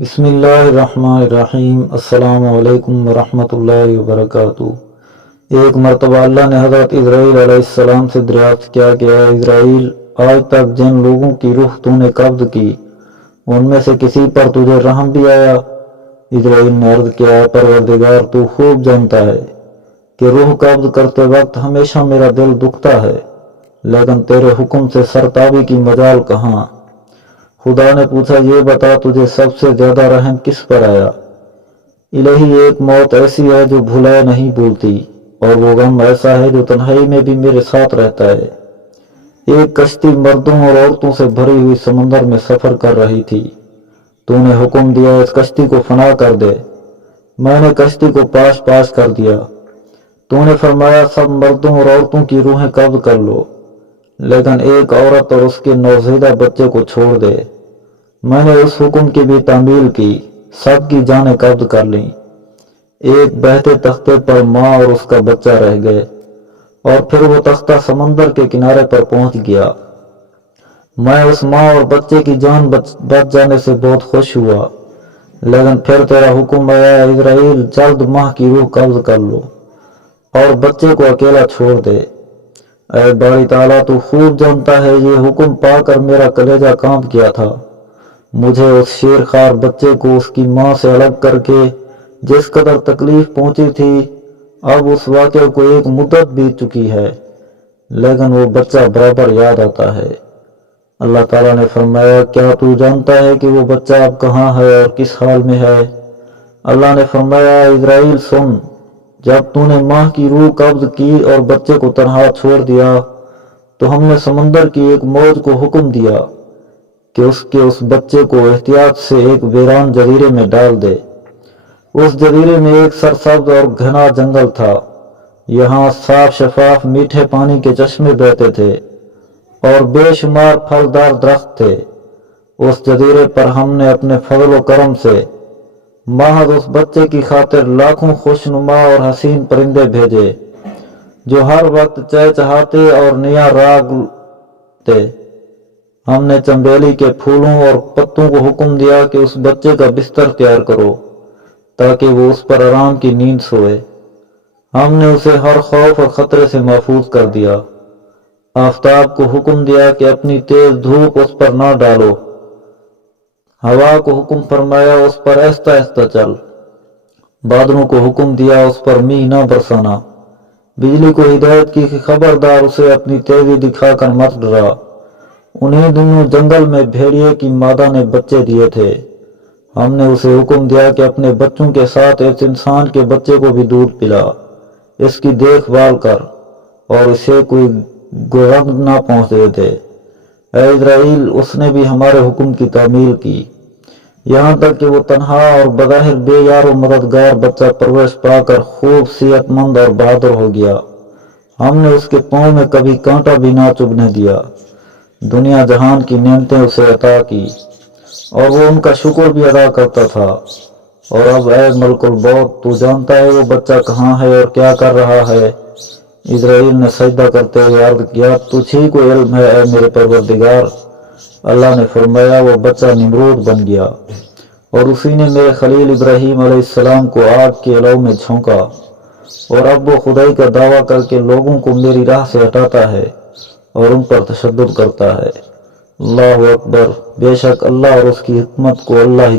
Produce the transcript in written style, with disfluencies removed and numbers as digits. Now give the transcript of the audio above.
بسم اللہ الرحمن الرحیم۔ السلام علیکم ورحمۃ اللہ وبرکاتہ۔ ایک مرتبہ اللہ نے حضرت اسرائیل علیہ السلام سے دریافت کیا کہ اے اسرائیل، آج تک جن لوگوں کی روح تو نے قبض کی ان میں سے کسی پر تجھے رحم بھی آیا؟ اسرائیل نے عرض کیا، اے پروردگار، تو خوب جانتا ہے کہ روح قبض کرتے وقت ہمیشہ میرا دل دکھتا ہے، لیکن تیرے حکم سے سرتابی کی مجال کہاں؟ خدا نے پوچھا، یہ بتا تجھے سب سے زیادہ رحم کس پر آیا؟ الہی، ایک موت ایسی ہے جو بھلائے نہیں بھولتی، اور وہ غم ایسا ہے جو تنہائی میں بھی میرے ساتھ رہتا ہے۔ ایک کشتی مردوں اور عورتوں سے بھری ہوئی سمندر میں سفر کر رہی تھی۔ تو نے حکم دیا، اس کشتی کو فنا کر دے۔ میں نے کشتی کو پاش پاش کر دیا۔ تو نے فرمایا، سب مردوں اور عورتوں کی روحیں قبض کر لو، لیکن ایک عورت اور اس کے نوزائیدہ بچے کو چھوڑ دے۔ میں نے اس حکم کی بھی تعمیل کی، سب کی جانیں قبض کر لیں۔ ایک بہتے تختے پر ماں اور اس کا بچہ رہ گئے، اور پھر وہ تختہ سمندر کے کنارے پر پہنچ گیا۔ میں اس ماں اور بچے کی جان بچ جانے سے بہت خوش ہوا، لیکن پھر تیرا حکم آیا، اسرائیل، جلد ماں کی روح قبض کر لو اور بچے کو اکیلا چھوڑ دے۔ اے باری تعالیٰ، تو خوب جانتا ہے یہ حکم پا کر میرا کلیجہ کانپ گیا تھا۔ مجھے اس شیر خوار بچے کو اس کی ماں سے الگ کر کے جس قدر تکلیف پہنچی تھی، اب اس واقعے کو ایک مدت بیت چکی ہے، لیکن وہ بچہ برابر یاد آتا ہے۔ اللہ تعالیٰ نے فرمایا، کیا تو جانتا ہے کہ وہ بچہ اب کہاں ہے اور کس حال میں ہے؟ اللہ نے فرمایا، اسرائیل سن، جب تو نے ماں کی روح قبض کی اور بچے کو تنہا چھوڑ دیا تو ہم نے سمندر کی ایک موج کو حکم دیا کہ اس بچے کو احتیاط سے ایک ویران جزیرے میں ڈال دے۔ اس جزیرے میں ایک سرسبز اور گھنا جنگل تھا، یہاں صاف شفاف میٹھے پانی کے چشمے بہتے تھے اور بے شمار پھلدار درخت تھے۔ اس جزیرے پر ہم نے اپنے فضل و کرم سے محض اس بچے کی خاطر لاکھوں خوشنما اور حسین پرندے بھیجے جو ہر وقت چہچہاتے اور نیا راگ تھے۔ ہم نے چنبیلی کے پھولوں اور پتوں کو حکم دیا کہ اس بچے کا بستر تیار کرو تاکہ وہ اس پر آرام کی نیند سوئے۔ ہم نے اسے ہر خوف اور خطرے سے محفوظ کر دیا۔ آفتاب کو حکم دیا کہ اپنی تیز دھوپ اس پر نہ ڈالو۔ ہوا کو حکم فرمایا، اس پر آہستہ آہستہ چل۔ بادلوں کو حکم دیا، اس پر میਂہ نہ برسانا۔ بجلی کو ہدایت کی کہ خبردار، اسے اپنی تیزی دکھا کر مت ڈرا۔ انہیں دنوں جنگل میں بھیڑیے کی مادہ نے بچے دیے تھے۔ ہم نے اسے حکم دیا کہ اپنے بچوں کے ساتھ اس انسان کے بچے کو بھی دودھ پلا، اس کی دیکھ بھال کر اور اسے کوئی غم نہ پہنچنے دے۔ اے اسرائیل، اس نے بھی ہمارے حکم کی تعمیل کی، یہاں تک کہ وہ تنہا اور بظاہر بے یار و مددگار بچہ پرورش پا کر خوب صحت مند اور بہادر ہو گیا۔ ہم نے اس کے پاؤں میں کبھی کانٹا بھی نہ چبھنے دیا۔ دنیا جہان کی نعمتیں اسے عطا کی اور وہ ان کا شکر بھی ادا کرتا تھا۔ اور اب اے ملک الموت، تو جانتا ہے وہ بچہ کہاں ہے اور کیا کر رہا ہے؟ اسرائیل نے سجدہ کرتے ہوئے عرض کیا، تجھ ہی کو علم ہے اے میرے پروردگار۔ اللہ نے فرمایا، وہ بچہ نمرود بن گیا اور اسی نے میرے خلیل ابراہیم علیہ السلام کو آگ کے الو میں جھونکا، اور اب وہ خدائی کا دعویٰ کر کے لوگوں کو میری راہ سے ہٹاتا ہے اور ان پر تشدد کرتا ہے۔ اللہ اکبر، بے شک اللہ اور اس کی حکمت کو اللہ ہی